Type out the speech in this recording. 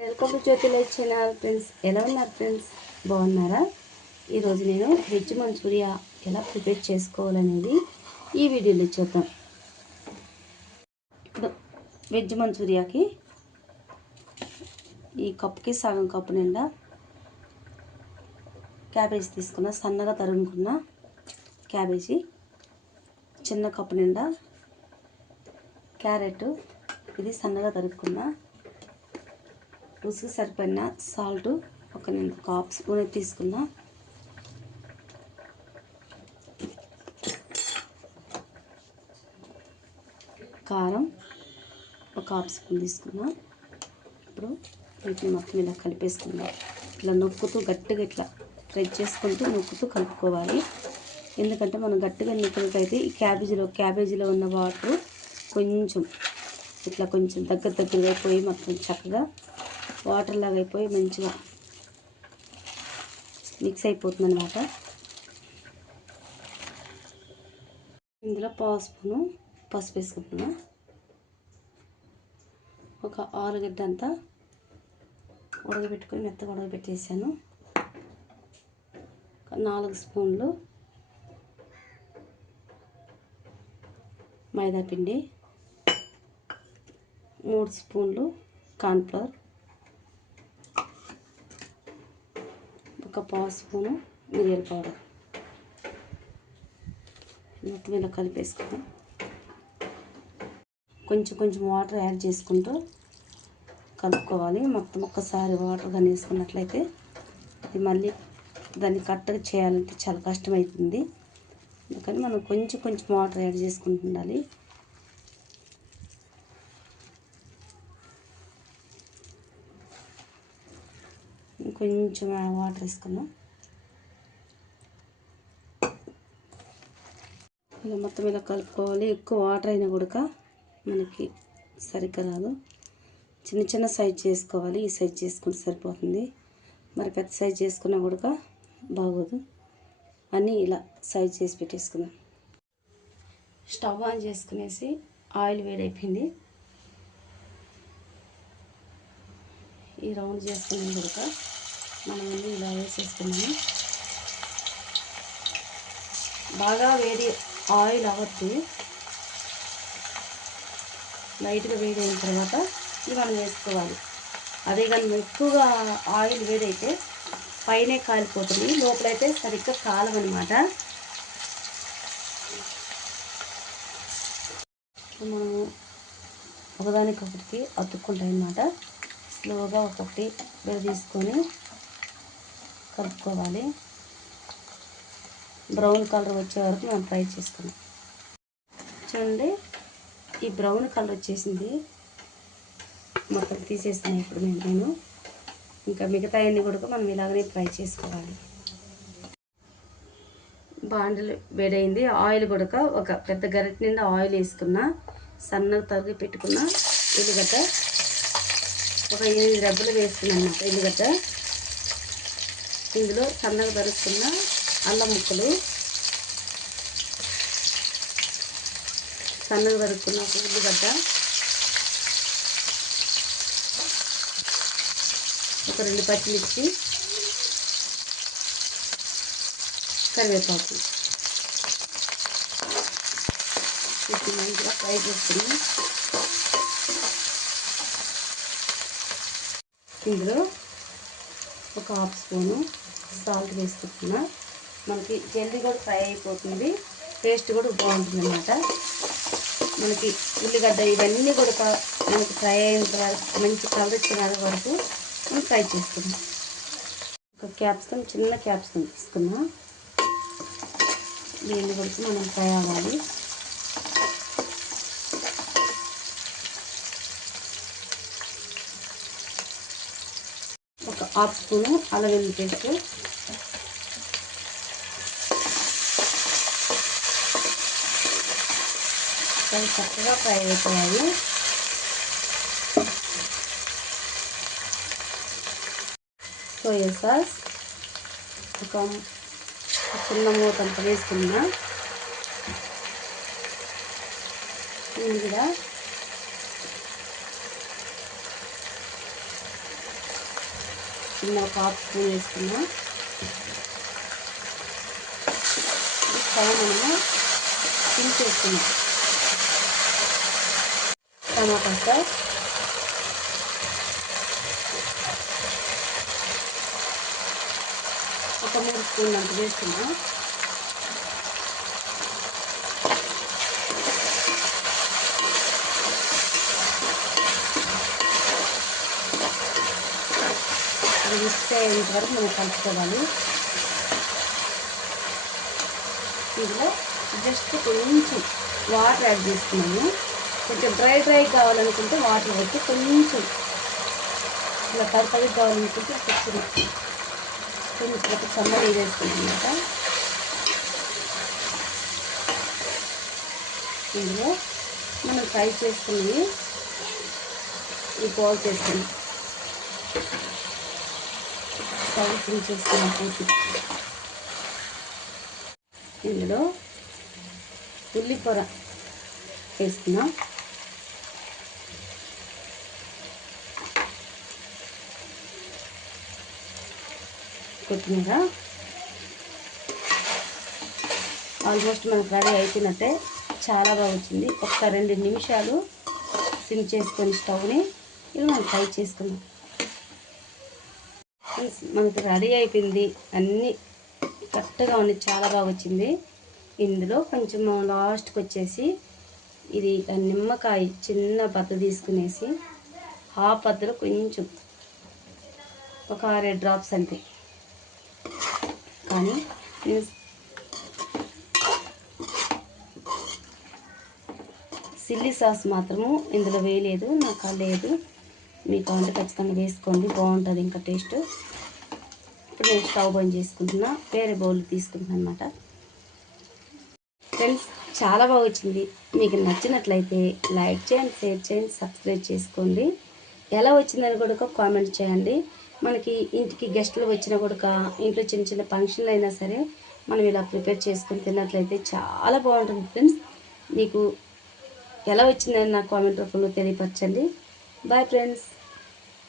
Welcome to Jyothi friends ఎలా ఉన్నారు friends బాగున్నారా? ఈరోజు నేను వెజ్ మంచూరియా ఎలా ప్రిపేర్ చేసుకోవాలనేది ఈ వీడియోలో చూద్దాం. ఇప్పుడు వెజ్ మంచూరియాకి ఈ కప్పుకి సగం కప్పు నిండా క్యాబేజీ తీసుకున్న సన్నగా తరుగుకున్న క్యాబేజీ చిన్న కప్పు నిండా క్యారెట్ ఇది సన్నగా తరుక్కున్న రుచికి సరిపడిన సాల్ట్ ఒక నేను ఒక హాఫ్ స్పూన్ తీసుకున్నా కారం ఒక హాఫ్ స్పూన్ తీసుకున్నా ఇప్పుడు వీటిని మొత్తం ఇలా కలిపేసుకుందాం. ఇట్లా నొక్కుతూ గట్టిగా ఇట్లా ఫ్రై చేసుకుంటూ నొక్కుతూ కలుపుకోవాలి. ఎందుకంటే మనం గట్టిగా నొక్కినట్లయితే ఈ క్యాబేజీలో క్యాబేజీలో ఉన్న వాటర్ కొంచెం ఇట్లా కొంచెం దగ్గర దగ్గరగా పోయి మొత్తం చక్కగా వాటర్ లాగా అయిపోయి మంచిగా మిక్స్ అయిపోతుంది అనమాట ఇందులో పావు స్పూను పసుపు వేసుకుంటున్నా. ఒక ఆలుగడ్డ అంతా ఉడకబెట్టుకొని మెత్తగా ఉడకబెట్టేసాను. ఒక నాలుగు స్పూన్లు మైదాపిండి మూడు స్పూన్లు కార్న్ఫ్లవర్ ఒక పావు స్పూను మిరియాల పౌడర్. మొత్తం ఇలా కలిపేసుకుందాం. కొంచెం కొంచెం వాటర్ యాడ్ చేసుకుంటూ కలుపుకోవాలి. మొత్తం ఒక్కసారి వాటర్ కానీ వేసుకున్నట్లయితే ఇది మళ్ళీ దాన్ని కరెక్ట్గా చేయాలంటే చాలా కష్టమవుతుంది. అందుకని మనం కొంచెం కొంచెం వాటర్ యాడ్ చేసుకుంటుండాలి కొంచెం వాటర్ వేసుకున్నాం ఇలా మొత్తం ఇలా కలుపుకోవాలి. ఎక్కువ వాటర్ అయినా కూడా మనకి సరిగ్గా రాదు. చిన్న చిన్న సైజ్ చేసుకోవాలి. ఈ సైజ్ చేసుకుంటే సరిపోతుంది. మరి పెద్ద సైజ్ చేసుకున్నా కూడక బాగోదు. అన్నీ ఇలా సైజ్ చేసి పెట్టేసుకుందాం. స్టవ్ ఆన్ చేసుకునేసి ఆయిల్ వేడైపోయింది. ఈ రౌండ్ చేసుకున్నాం కూడా మనం అన్నీ ఇలా వేసేసుకున్నాము. బాగా వేడి ఆయిల్ అవ్వద్దు. లైట్గా వేడి అయిన తర్వాత ఇది మనం వేసుకోవాలి. అదే కానీ ఎక్కువగా ఆయిల్ వేడైతే పైనే కాలిపోతుంది. లోపలైతే సరిగ్గా కాలమన్నమాట మనము ఒకదానికొకటికి అతుక్కుంటాయి అన్నమాట స్లోగా ఒక్కొక్కటి విడ తీసుకొని కలుపుకోవాలి. బ్రౌన్ కలర్ వచ్చే వరకు మనం ఫ్రై చేసుకున్నాం చూడండి ఈ బ్రౌన్ కలర్ వచ్చేసింది. మొక్కలు తీసేస్తున్నాయి ఇప్పుడు నేను నేను. ఇంకా మిగతా అన్ని కూడా మనం ఇలాగనే ఫ్రై చేసుకోవాలి. బాండలు వేడైంది. ఆయిల్ కూడా ఒక పెద్ద గరిటె నిండా ఆయిల్ వేసుకున్న సన్నగా తరిగి పెట్టుకున్న ఎల్లిగడ్డ ఒక ఎనిమిది రెబ్బలు వేసుకున్నాను అన్నమాట ఎల్లిగడ్డ. ఇందులో సన్నగా తరుక్కున్న అల్లం ముక్కలు. సన్నగా తరుక్కున్న ఒక ఉల్లిగడ్డ. ఒక రెండు పచ్చిమిర్చి. కరివేపాకు. వీటిని మంచిగా ఫ్రై చేసుకుని ఇందులో ఒక హాఫ్ స్పూను సాల్ట్ వేసుకుంటున్నా మనకి జల్దీ కూడా ఫ్రై అయిపోతుంది. టేస్ట్ కూడా బాగుంటుంది అనమాట మనకి ఉల్లిగడ్డ ఇవన్నీ కూడా మనకి ఫ్రై అయిన మంచి కలర్ వచ్చిన వరకు మనం ఫ్రై చేసుకున్నాం ఒక క్యాప్సికమ్ చిన్న క్యాప్సికమ్ తీసుకున్నా. దీన్ని కూడా మనం ఫ్రై అవ్వాలి. హాఫ్ స్పూను అల్లం వెల్లుల్లి పేస్ట్ అవి చక్కగా ఫ్రై అయిపోయాయి సోయా సాస్ ఒక చిన్న మూతంత వేసుకున్నా. ఇది చిన్న ఒక హాఫ్ స్పూన్ వేసుకున్నా స్టవ్ మనము సిమ్ చేసుకున్నాం టమాటా సార్ ఒక మూడు స్పూన్ అంత వేసుకున్నాం అది మిక్స్ అయ్యేంత వరకు మనం కలుపుకోవాలి. ఇందులో జస్ట్ కొంచెం వాటర్ యాడ్ చేసుకున్నాము కొంచెం డ్రై డ్రై కావాలనుకుంటే వాటర్ పెట్టి కొంచెం ఇలా తడి కావాలనుకుంటే కొంచెం కొంచెం ఒక సమ్మర్ వేసుకుంటామన్నమాట ఇందులో మనం ఫ్రై చేసుకుని ఈ బాల్ చేసుకుని స్టవ్ ఫిల్ చేసుకున్నాం పూర్తి ఇందులో ఉల్లిపొర వేసుకున్నాం కొత్తిమీర. ఆల్మోస్ట్ మనకు రెడీ అయిపోయినట్టే చాలా బాగా వచ్చింది. ఒక్క రెండు నిమిషాలు సిమ్ చేసుకొని స్టవ్ని ఇది మనం ఫ్రై చేసుకున్నాం మనకి రెడీ అయిపోయింది. అన్నీ కరెక్ట్గా ఉంది చాలా బాగా వచ్చింది. ఇందులో కొంచెం లాస్ట్కి వచ్చేసి ఇది ఆ నిమ్మకాయ చిన్న బద్ద తీసుకునేసి హాఫ్ బద్దలు కొంచెం ఒక ఆరేడు డ్రాప్స్ అంతే. కానీ నేను సిల్లీ సాస్ మాత్రము ఇందులో వేయలేదు. నాకు లేదు. మీకు కావాలంటే ఖచ్చితంగా వేసుకోండి బాగుంటుంది ఇంకా టేస్ట్. ఇప్పుడు నేను స్టవ్ బంద్ చేసుకుంటున్నా. వేరే బౌల్ తీసుకుంటున్నాను అనమాట ఫ్రెండ్స్ చాలా బాగా వచ్చింది. మీకు నచ్చినట్లయితే లైక్ చేయండి షేర్ చేయండి సబ్స్క్రైబ్ చేసుకోండి. ఎలా వచ్చిందని కూడా కామెంట్ చేయండి. మనకి ఇంటికి గెస్టులు వచ్చినా కూడా ఇంట్లో చిన్న చిన్న ఫంక్షన్లు అయినా సరే మనం ఇలా ప్రిపేర్ చేసుకుని తిన్నట్లయితే చాలా బాగుంటుంది ఫ్రెండ్స్. మీకు ఎలా వచ్చిందని నా కామెంట్ రూపంలో తెలియపరచండి. Bye friends